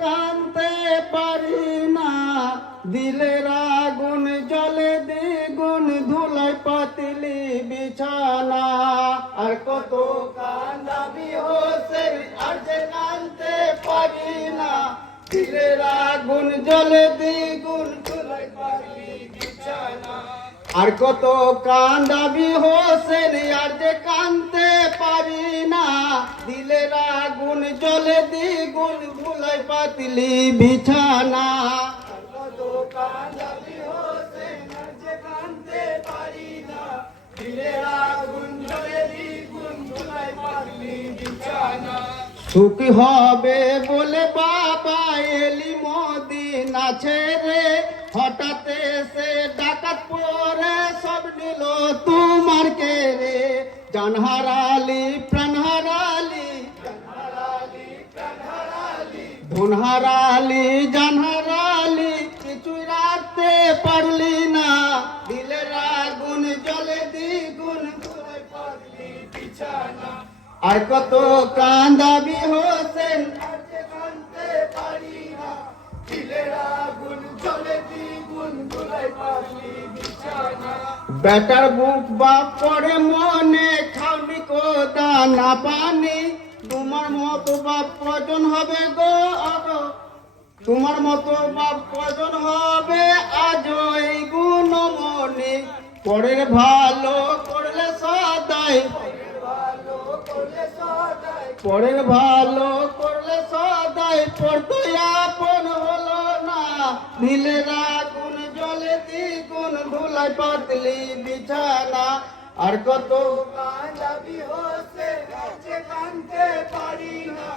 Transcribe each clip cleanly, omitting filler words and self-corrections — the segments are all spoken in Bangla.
কানতে পারি না, দিলের আগুন জ্বলে দ্বিগুণ, ধুলায় পাতিলি বিছানা। আর কত কান্দাবি হোসেন, আর যে কানতে পারি না, দিলের আগুন জ্বলে দ্বিগুণ, ধুলায় পাতিলি বিছানা। আর কত কান্দাবি হোসেন, আর যে কানতে পারি না, দিলের আগুন জ্বলে দ্বিগুণ, ধুলায় পাতিলি বিছানা। আর কত কান্দাবি হোসেন, আর যে কানতে পারি না, দিলের আগুন জ্বলে দ্বিগুণ, ধুলায় পাতিলি বিছানা। সুখী হবে বলে বাবা এলি মদিনা ছেড়ে, হঠাৎ এসে ডাকাত পরে সব নিল তোমার কেড়ে। জান হারালি প্রাণ হারালি, ধন হারালি জান হারালি, কিছুই রাখতে পারলি না, দিলের আগুন জ্বলে দ্বিগুণ, ধুলায় পাতিলি বিছানা। আর কত কান্দাবি হোসেন, আর যে কানতে পারি না, দিলের আগুন জ্বলে দ্বিগুণ, ধুলায় পাতিলি বিছানা। বেটার বুক বাপ পড়ে মনে, খাওনি কো দানা পানি, তোমার মতো বাপ কজন হবে গো, তোমার মতো বাপ কজন হবে আজ এই গুণমনি। পরের ভালো করলে সদাই, পরের ভালো করলে সদাই, পড়তো আপন হলো না, দিলের আগুন জ্বলে দ্বিগুণ, ধুলায় পাতিলি বিছানা। আর কত কান্দাবি হোসেন, আর যে কানতে পারি না,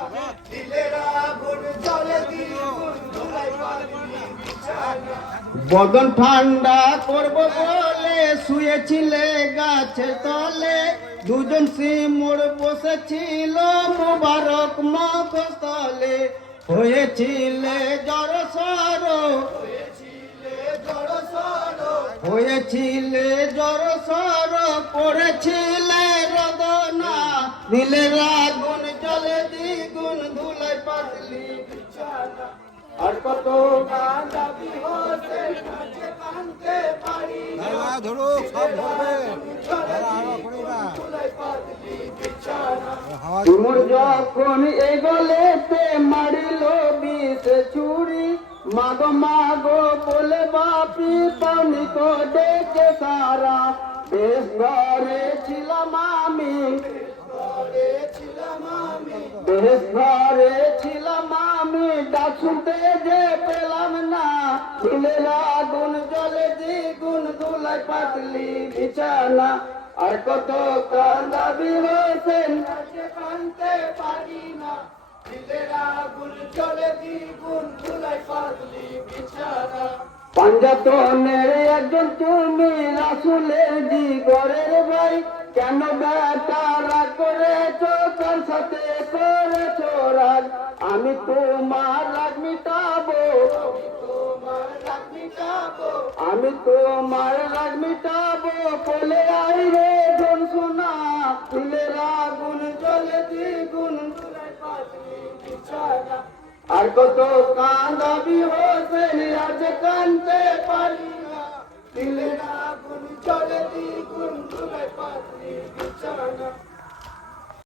দিলের আগুন জ্বলে দ্বিগুণ, ধুলায় পাতিলি বিছানা। বদন ঠান্ডা করব বলে শুয়েছিলে গাছের তলে, দুজন সিমুর বসেছিল মুবারক মখস্থলে। হয়েছিলে জড়সড়, হয়েছিলে জড়সড়, পড়েছিলে রদনা, দিলের আগুন জ্বলে দ্বিগুণ, ধুলায় পাতিলি বিছানা। আর কত কান্দাবি হোসেন, আর যে কানতে পারি না, তুমর যখন এগোলেতে মারিল বিষ ছুরি, মাগো মাগো বলে বাপি পানি তো ডেকে সারা। বেশ ঘরে ছিলাম আমি, বেশ ঘরে ছিলাম আমি, ডাক শুনতে যে পেলাম না, দিলের আগুন জ্বলে দ্বিগুণ, ধুলায় পাতিলি বিছানা। আর কত কান্দাবি হোসেন, আর যে কানতে পারি না, দিলের আগুন জ্বলে দ্বিগুণ, ধুলায় পাতিলি বিছানা। পাঞ্জাতনের একজন তুমি, রাসূলের জিগরের ভাই, কেন বেটারা করেছো কার সাথে করেছো রাগ? আমি তোমার রাগ মিটাবো, আমি তোমার রাগ মিটাবো, বলে আই রে জন শোনা, দিলের আগুন জ্বলে দ্বিগুণ, ধুলায় পাতিলি বিছানা। আর কত কান্দাবি হোসেন, আর যে কানতে পারি না, দিলের আগুন জ্বলে দ্বিগুণ, ধুলায় পাতিলি বিছানা।